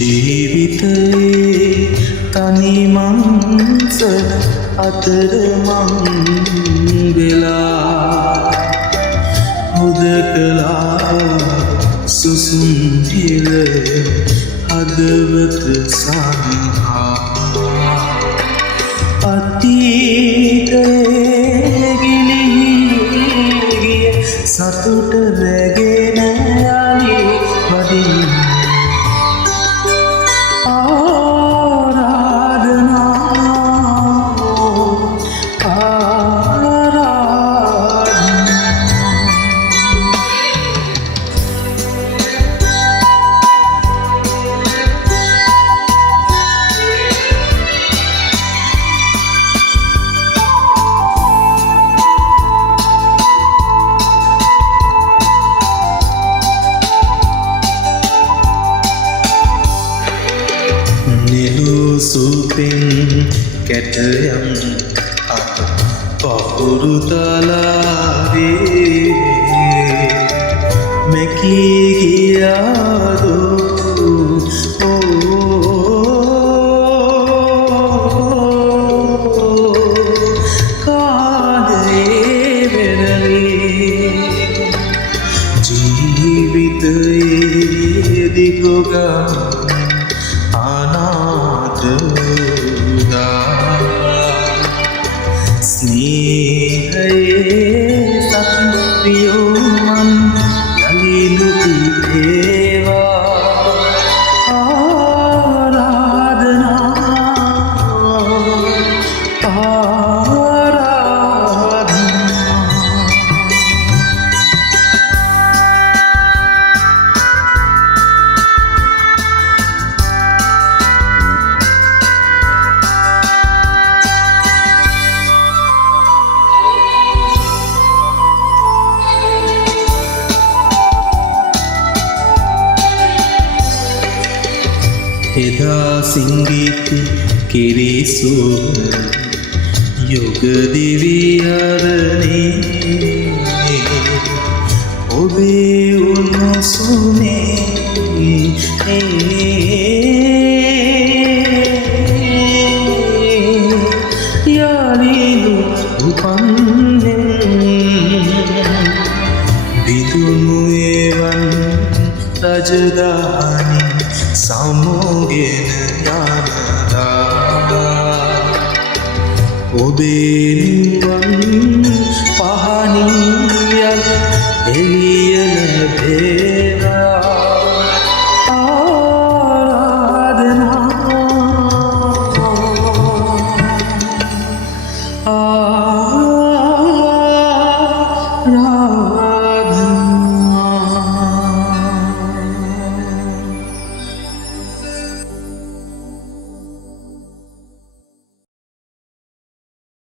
ජීවිතයේ තනි මංසල අතර මං වෙලා හුදකලා සුසුම් හිල හදවත සනහා අතීතයේ ගිලිහි ගිය සතුට රැගෙන යලි වදින්න සුපෙන් කැටයම් අප පහුරු තලාවේ මෙකී ගියාදෝ කාදේ වෙනලේ ජීවිතයේ දිගුගම් ස්නේහයේ සත්ප්‍රියෝමන් යලිනුති දේවා එදා සිංගීත කිරිසුම යුග දිවිහරණේ ඔබේ උණුසුමේ යලිදු උපන්නේ විදුණු එවන් රජදානි සමුගෙන යනදා ඔබේ නිවන් පහනින් යන එළිය ලැබේවා